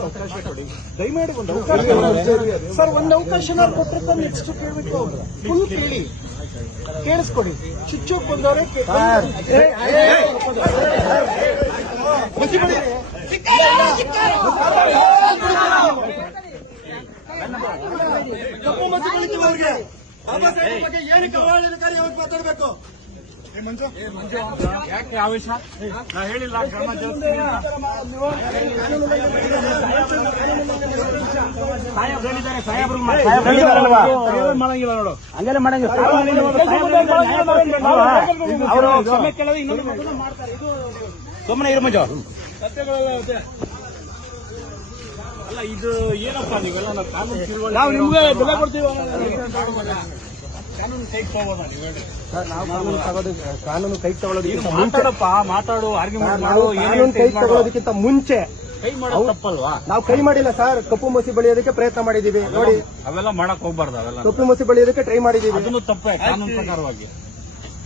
ಅವಕಾಶ ಕೊಡಿ. ದಯಮಾಡಿ ಒಂದು ಅವಕಾಶ ಸರ್ ಒಂದು ಅವಕಾಶ ಕೊಟ್ಟರೆ ನೆಕ್ಸ್ಟ್ ಕೇಳಬೇಕು ಫುಲ್ ಕೇಳಿ. ಕೇಳಿಸ್ಕೊಡಿ. ಚುಚ್ಚೋಕ್ ಬಂದವರೇ ಕಪ್ಪು ಬೆಳಿತೀವವ್ರಿಗೆ ಬಾಬಾ ಸಾಹೇಬ್ ಬಗ್ಗೆ ಏನಕ್ಕೆ ಮಾತಾಡಬೇಕು? ಯಾಕೆ ಆವೇಶ? ನಾ ಹೇಳಿಲ್ಲ ಕ್ರಮ ಮಾಡಂಗಿಲ್ಲ ನೋಡು. ಹಂಗೆಲ್ಲ ಮಾಡಂಗಿಲ್ಲ. ಅವರು ಸುಮ್ಮನೆ ಇರು ಮಂಜು. ಅಲ್ಲ ಇದು ಏನಪ್ಪ ನೀವೆಲ್ಲ? ನಾವು ನಾವು ನಿಮ್ಗೆ ಬೆಲೆ ಕೊಡ್ತೀವಿ. ಕಾನೂನು ಕೈ ಹೋಗೋದಾ ನೀವು ಹೇಳಿ ನಾವು ಕಾನೂನು ತಗೊಳ್ಳೋದು ಕಾನೂನು ಕೈ ತಗೊಳ್ಳೋದಕ್ಕಿಂತ ಮುಂಚೆ ಮಾತಾಡಪ್ಪ ಮಾತಾಡು ಆರ್ಗ್ಯುಮೆಂಟ್ ಮಾಡು ಕಾನೂನು ಕೈ ತಗೊಳ್ಳೋದಕ್ಕಿಂತ ಮುಂಚೆ ಕೈ ಮಾಡೋದು ತಪ್ಪಲ್ವಾ? ನಾವು ಕೈ ಮಾಡಿಲ್ಲ ಸರ್ ಕಪ್ಪು ಮಸಿ ಬಳಿಯೋದಕ್ಕೆ ಪ್ರಯತ್ನ ಮಾಡಿದೀವಿ ನೋಡಿ ಅವೆಲ್ಲ ಮಾಡಕ್ ಹೋಗ್ಬಾರ್ದು ಅವೆಲ್ಲ. ಕಪ್ಪು ಮಸಿ ಬಳಿಯೋದಕ್ಕೆ ಟ್ರೈ ಮಾಡಿದೀವಿ ಅದನ್ನು ತಪ್ಪೇ ಕಾನೂನು ಪ್ರಕಾರವಾಗಿ.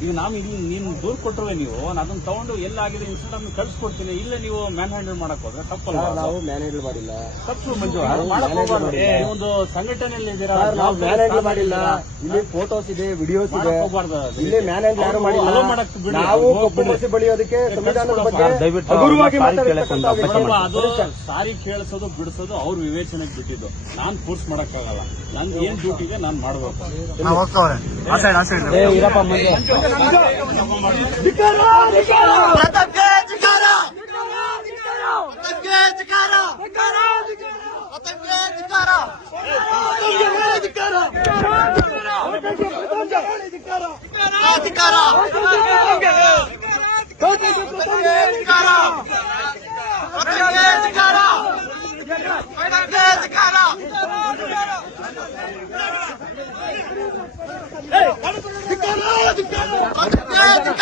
ಈಗ ನಾವು ಇಲ್ಲಿ ನೀನು ದೂರು ಕೊಟ್ಟರೆ ನೀವು ನಾನು ಅದನ್ನ ತಗೊಂಡು ಎಲ್ಲಾಗಿದೆ ಇನ್ಸಿಡೆಂಟ್ ಅನ್ನು ಕಳ್ಸಿಕೊಡ್ತೀನಿ ಇಲ್ಲ ನೀವು ಮ್ಯಾನ್ ಹ್ಯಾಂಡಲ್ ಮಾಡಕ್ ಹೋದ್ರೆ ತಪ್ಪಲ್ಲ ನಾವು ಮ್ಯಾನೇಜ್ ಮಾಡಿಲ್ಲ ತಪ್ಪು ಮಂಜು. ಒಂದು ಸಂಘಟನೆಯಲ್ಲಿ ಇದ್ದೀರಾ ನಾವು ಮಾಡಿಲ್ಲ ಇಲ್ಲಿ ಫೋಟೋಸ್ ಇದೆ ವಿಡಿಯೋಸ್ ಇದೆ ಇಲ್ಲಿ ಮ್ಯಾನೇಜ್ ಯಾರು ಮಾಡಿಲ್ಲ. ನಾವು. ಕಪ್ಪು ಮಸಿ ಬಳಿಯೋದಕ್ಕೆ ಸಂವಿಧಾನದ ಬಗ್ಗೆ ಸಾರಿ ಅದು ಕೇಳಿಸೋದು ಬಿಡಿಸೋದು ಅವ್ರ ವಿವೇಚನೆಗೆ ಬಿಟ್ಟಿದ್ದು ನಾನ್ ಫೋರ್ಸ್ ಮಾಡಕ್ಕಾಗಲ್ಲ ನನ್ಗೆ ಏನ್ ಡ್ಯೂಟಿಗೆ ನಾನ್ ಮಾಡ್ಬೇಕು ಧಿಕಾರ Dikkat! Dikkat!